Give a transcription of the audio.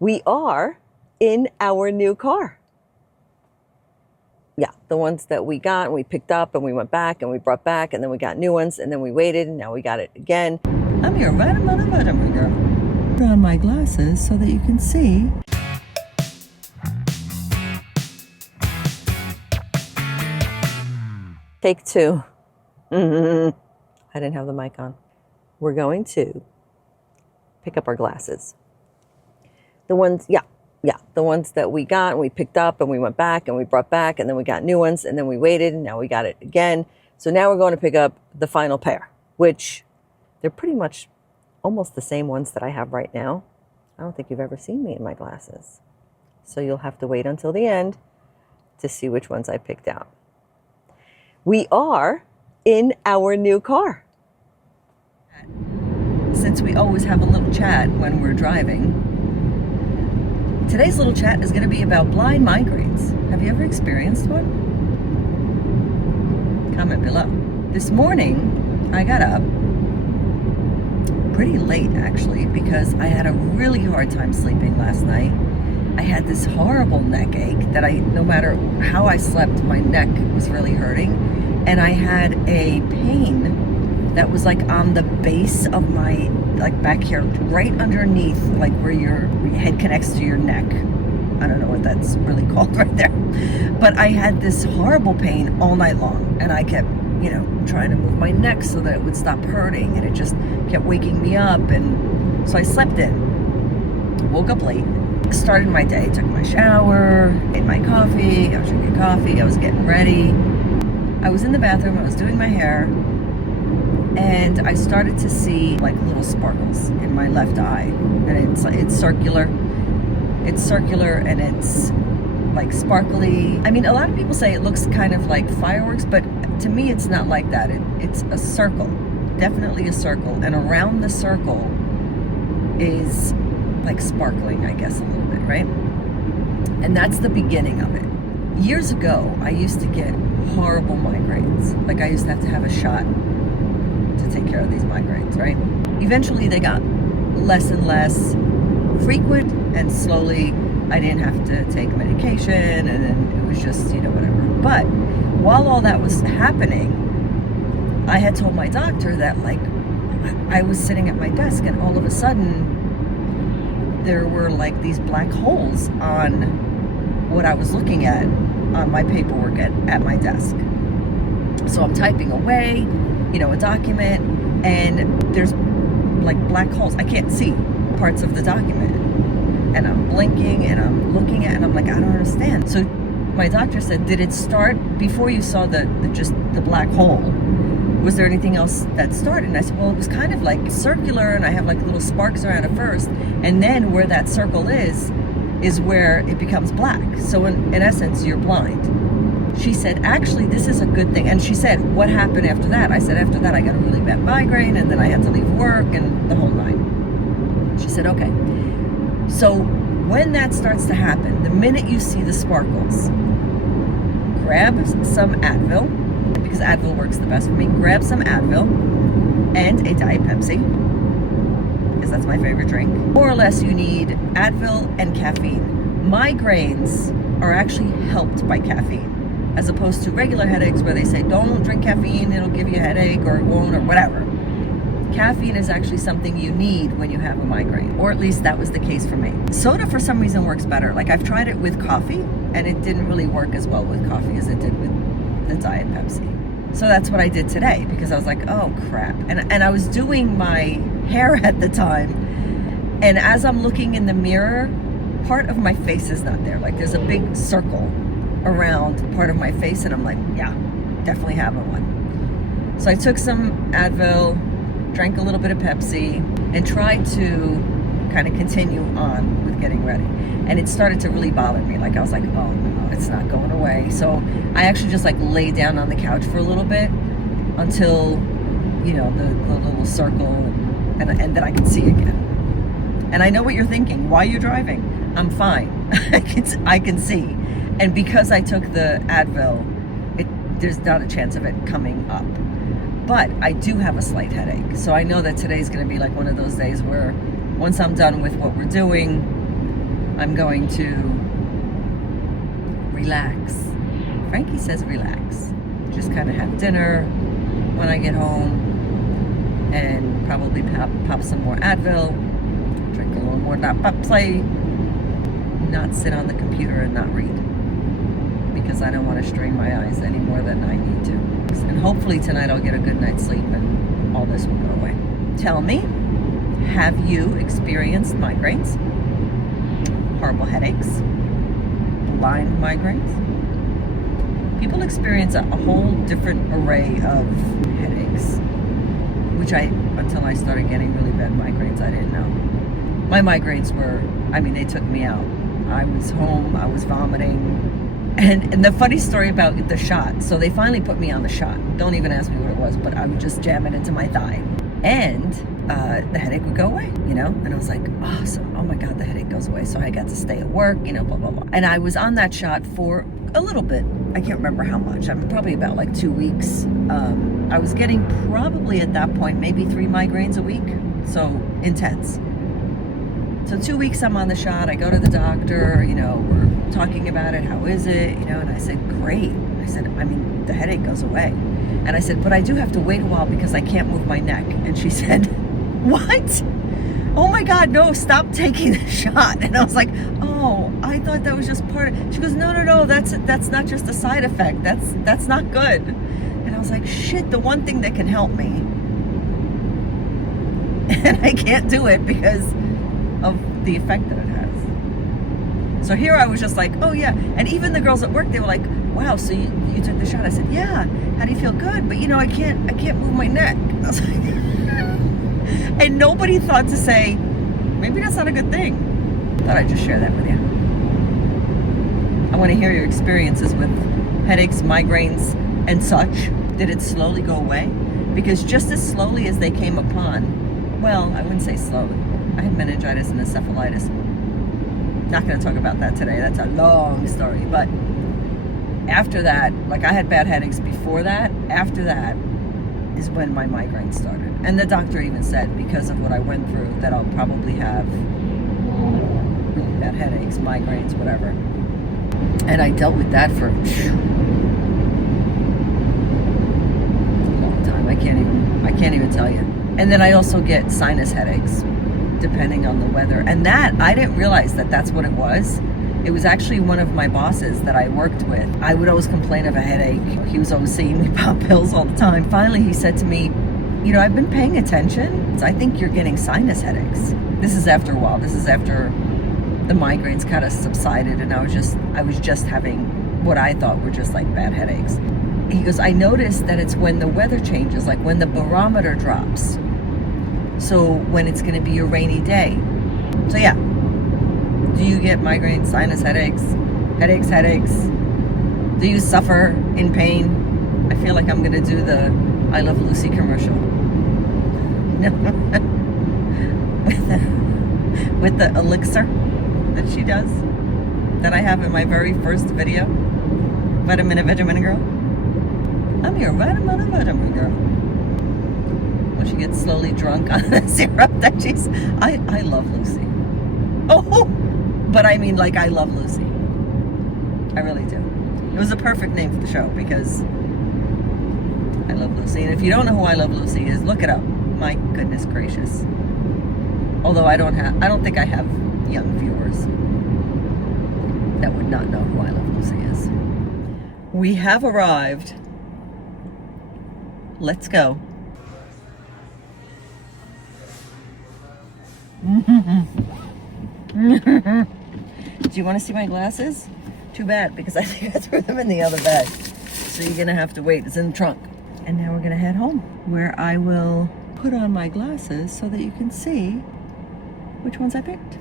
We are in our new car. Yeah, the ones that we got and we picked up and we went back and we brought back and then we got new ones and then we waited and now we got it again. I'm your vitamin girl. Put on my glasses so that you can see. Take two. I didn't have the mic on. We're going to pick up our glasses. The ones, the ones that we got and we picked up and we went back and we brought back and then we got new ones and then we waited and now we got it again. So now we're going to pick up the final pair, which they're pretty much almost the same ones that I have right now. I don't think you've ever seen me in my glasses. So you'll have to wait until the end to see which ones I picked out. We are in our new car. Since we always have a little chat when we're driving, today's little chat is going to be about blind migraines. Have you ever experienced one? Comment below. This morning, I got up pretty late actually because I had a really hard time sleeping last night. I had this horrible neck ache that no matter how I slept, my neck was really hurting. And I had a pain that was like on the base of my, like back here, right underneath, like where your head connects to your neck. I don't know what that's really called right there. But I had this horrible pain all night long. And I kept, trying to move my neck so that it would stop hurting. And it just kept waking me up. And so I slept in, woke up late, started my day, took my shower, made my coffee, I was drinking coffee, I was getting ready. I was in the bathroom, I was doing my hair, and I started to see like little sparkles in my left eye. And it's circular. It's circular and it's like sparkly. I mean, a lot of people say it looks kind of like fireworks, but to me it's not like that. It's a circle, definitely a circle. And around the circle is like sparkling, I guess, a little bit, right? And that's the beginning of it. Years ago, I used to get horrible migraines. Like I used to have a shot to take care of these migraines, right? Eventually they got less and less frequent, and slowly I didn't have to take medication, and then it was just, whatever. But while all that was happening, I had told my doctor that like I was sitting at my desk and all of a sudden there were like these black holes on what I was looking at on my paperwork at my desk. So I'm typing away, a document, and there's like black holes. I can't see parts of the document. And I'm blinking and I'm looking at it and I'm like, I don't understand. So my doctor said, did it start before you saw the black hole? Was there anything else that started? And I said, well, it was kind of like circular and I have like little sparks around it first. And then where that circle is where it becomes black. So in essence, you're blind. She said, actually, this is a good thing. And she said, what happened after that? I said, after that, I got a really bad migraine and then I had to leave work and the whole nine. She said, okay. So when that starts to happen, the minute you see the sparkles, grab some Advil, because Advil works the best for me. Grab some Advil and a Diet Pepsi, because that's my favorite drink. More or less, you need Advil and caffeine. Migraines are actually helped by caffeine, as opposed to regular headaches where they say, don't drink caffeine, it'll give you a headache, or it won't, or whatever. Caffeine is actually something you need when you have a migraine, or at least that was the case for me. Soda, for some reason, works better. Like, I've tried it with coffee, and it didn't really work as well with coffee as it did with the Diet Pepsi. So that's what I did today, because I was like, oh crap. And I was doing my hair at the time, and as I'm looking in the mirror, part of my face is not there. Like, there's a big circle around part of my face, and I'm like, yeah, definitely having one. So I took some Advil, drank a little bit of Pepsi, and tried to kind of continue on with getting ready. And it started to really bother me. Like, I was like, oh no, it's not going away. So I actually just like lay down on the couch for a little bit until, the little circle and then I could see again. And I know what you're thinking. Why are you driving? I'm fine. I can see. And because I took the Advil, there's not a chance of it coming up. But I do have a slight headache. So I know that today's going to be like one of those days where once I'm done with what we're doing, I'm going to relax. Frankie says relax. Just kind of have dinner when I get home and probably pop some more Advil, drink a little more play, not sit on the computer and not read because I don't want to strain my eyes any more than I need to. And hopefully tonight I'll get a good night's sleep and all this will go away. Tell me, have you experienced migraines? Horrible headaches? Blind migraines? People experience a whole different array of headaches, which until I started getting really bad migraines, I didn't know. My migraines were, they took me out. I was home, I was vomiting. And the funny story about the shot, so they finally put me on the shot. Don't even ask me what it was, but I would just jam it into my thigh. And the headache would go away, And I was like, awesome. Oh my God, the headache goes away. So I got to stay at work, blah, blah, blah. And I was on that shot for a little bit. I can't remember how much. Probably about like 2 weeks. I was getting probably at that point, maybe 3 migraines a week. So intense. So 2 weeks I'm on the shot. I go to the doctor, we're talking about it. How is it? And I said, great. I said, the headache goes away. And I said, but I do have to wait a while because I can't move my neck. And she said, what? Oh my God, no, stop taking the shot. And I was like, oh, I thought that was just part of. She goes, no, that's not just a side effect. That's not good. And I was like, shit, the one thing that can help me. And I can't do it because of the effect that it has. So here I was just like, oh yeah. And even the girls at work, they were like, wow, so you took the shot? I said, yeah. How do you feel? Good, but I can't move my neck. I was like, and nobody thought to say, maybe that's not a good thing. Thought I'd just share that with you. I want to hear your experiences with headaches, migraines, and such. Did it slowly go away? Because just as slowly as they came upon, well, I wouldn't say slowly. I had meningitis and encephalitis. Not going to talk about that today. That's a long story. But after that, like I had bad headaches before that. After that is when my migraine started. And the doctor even said, because of what I went through, that I'll probably have really bad headaches, migraines, whatever. And I dealt with that for a long time. I can't even tell you. And then I also get sinus headaches, depending on the weather. And that, I didn't realize that that's what it was. It was actually one of my bosses that I worked with. I would always complain of a headache. He was always seeing me pop pills all the time. Finally, he said to me, I've been paying attention. I think you're getting sinus headaches. This is after a while. This is after the migraines kind of subsided and I was just having what I thought were just like bad headaches. He goes, I noticed that it's when the weather changes, like when the barometer drops. So when it's going to be a rainy day. So yeah. Do you get migraines, sinus headaches? Do you suffer in pain? I feel like I'm going to do the I Love Lucy commercial. No. with the elixir that she does, that I have in my very first video. Vitamin girl. I'm your vitamin girl. When she gets slowly drunk on the syrup that I love Lucy. Oh, but I love Lucy. I really do. It was a perfect name for the show because I love Lucy. And if you don't know who I Love Lucy is, look it up. My goodness gracious. Although I don't think I have young viewers that would not know who I Love Lucy is. We have arrived. Let's go. Do you want to see my glasses? Too bad, because I think I threw them in the other bag. So you're gonna have to wait. It's in the trunk. And now we're gonna head home, where I will put on my glasses so that you can see which ones I picked.